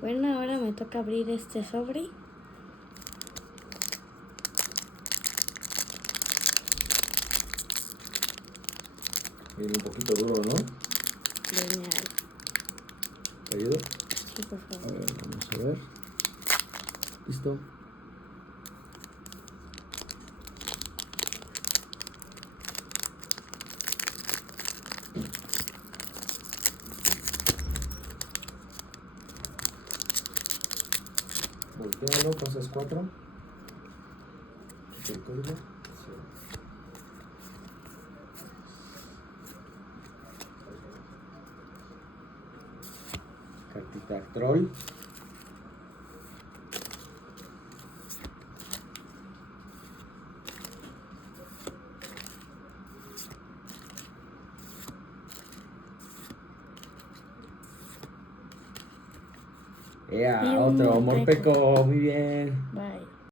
Bueno, ahora me toca abrir este sobre. Viene un poquito duro, ¿no? Genial. ¿Te ayudo? Sí, por A favor. ver, vamos a ver. Listo. Voltealo, pasas 4. El código. Sí. Cartita troll. Y un Otro Morpeko. Morpeko, muy bien. Bye.